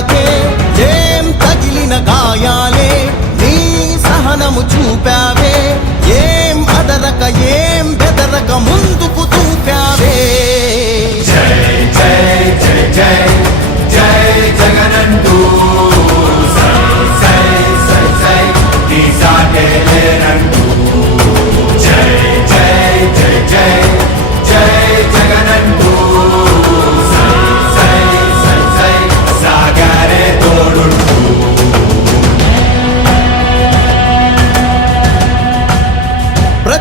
నాకే ఏం తగిలిన గాయాలే నీ సహనము చూపావే. ఏం అదరక ఏం